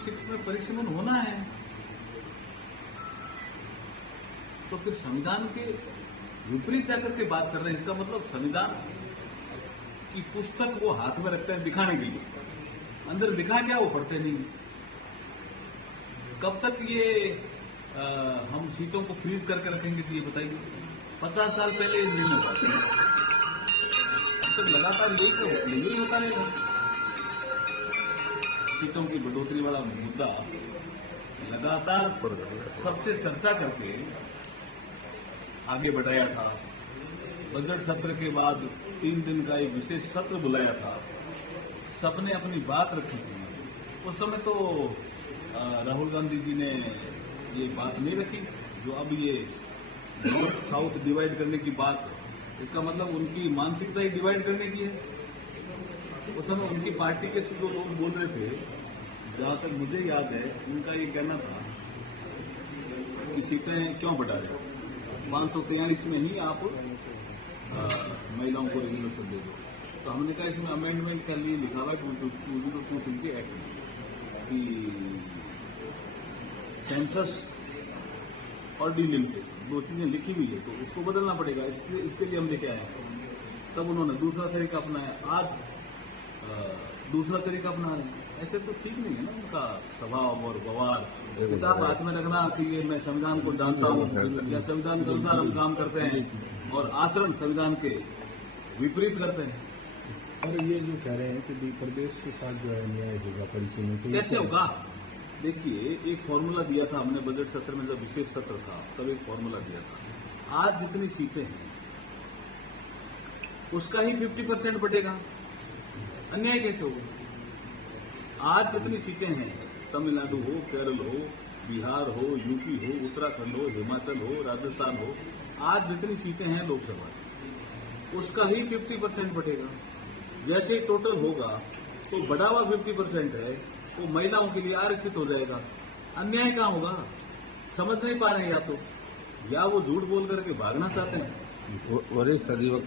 6 में परिसीमन होना है। तो फिर संविधान के विपरीत जाकर के बात कर रहे हैं, इसका मतलब संविधान की पुस्तक वो हाथ में रखते हैं दिखाने के लिए, अंदर दिखा क्या वो पढ़ते नहीं। कब तक ये हम सीटों को फ्रीज करके रखेंगे तो ये बताइए। 50 साल पहले ये नहीं हो पाता, अब तक लगातार यही होता रहेगा। सीटों की बढ़ोतरी वाला मुद्दा लगातार सबसे चर्चा करके आगे बढ़ाया था। बजट सत्र के बाद 3 दिन का एक विशेष सत्र बुलाया था, सबने अपनी बात रखी थी। उस समय तो राहुल गांधी जी ने ये बात नहीं रखी जो अब ये नॉर्थ साउथ डिवाइड करने की बात, इसका मतलब उनकी मानसिकता ही डिवाइड करने की है। उस समय उनकी पार्टी के जो लोग बोल रहे थे, जहां तक मुझे याद है, उनका ये कहना था कि सीटें क्यों बढ़ा रहे हो, 543 में ही आप महिलाओं को रिजर्वेशन दे दो। तो हमने कहा इसमें अमेंडमेंट के लिए लिखा हुआ है 2023 के एक्ट में कि सेंसस और डिलिमिटेशन 2 चीजें लिखी हुई है, तो उसको बदलना पड़ेगा। इसके लिए हम लेके आए हैं। तब उन्होंने दूसरा तरीका अपनाया, आज दूसरा तरीका अपना रहे हैं। ऐसे तो ठीक नहीं है ना उनका स्वभाव और व्यवहार। किताब हाथ में रखना कि ये मैं संविधान को जानता हूँ या संविधान के अनुसार हम काम करते हैं, और आचरण संविधान के विपरीत करते हैं। और ये जो कह रहे हैं कि प्रदेश के साथ जो है न्याय होगा परिसीमन से, कैसे होगा? देखिए, एक फॉर्मूला दिया था हमने बजट सत्र में, जब विशेष सत्र था तब एक फॉर्मूला दिया था। आज जितनी सीटें हैं उसका ही 50% बटेगा। अन्याय कैसे होगा? आज जितनी सीटें हैं, तमिलनाडु हो, केरल हो, बिहार हो, यूपी हो, उत्तराखंड हो, हिमाचल हो, राजस्थान हो, आज जितनी सीटें हैं लोकसभा, उसका ही 50% बटेगा। जैसे ही टोटल होगा तो बढ़ा हुआ 50% है वो महिलाओं के लिए आरक्षित हो जाएगा। अन्याय कहां होगा? समझ नहीं पा रहे हैं, या वो झूठ बोल करके भागना चाहते हैं। वरिष्ठ अधिवक्ता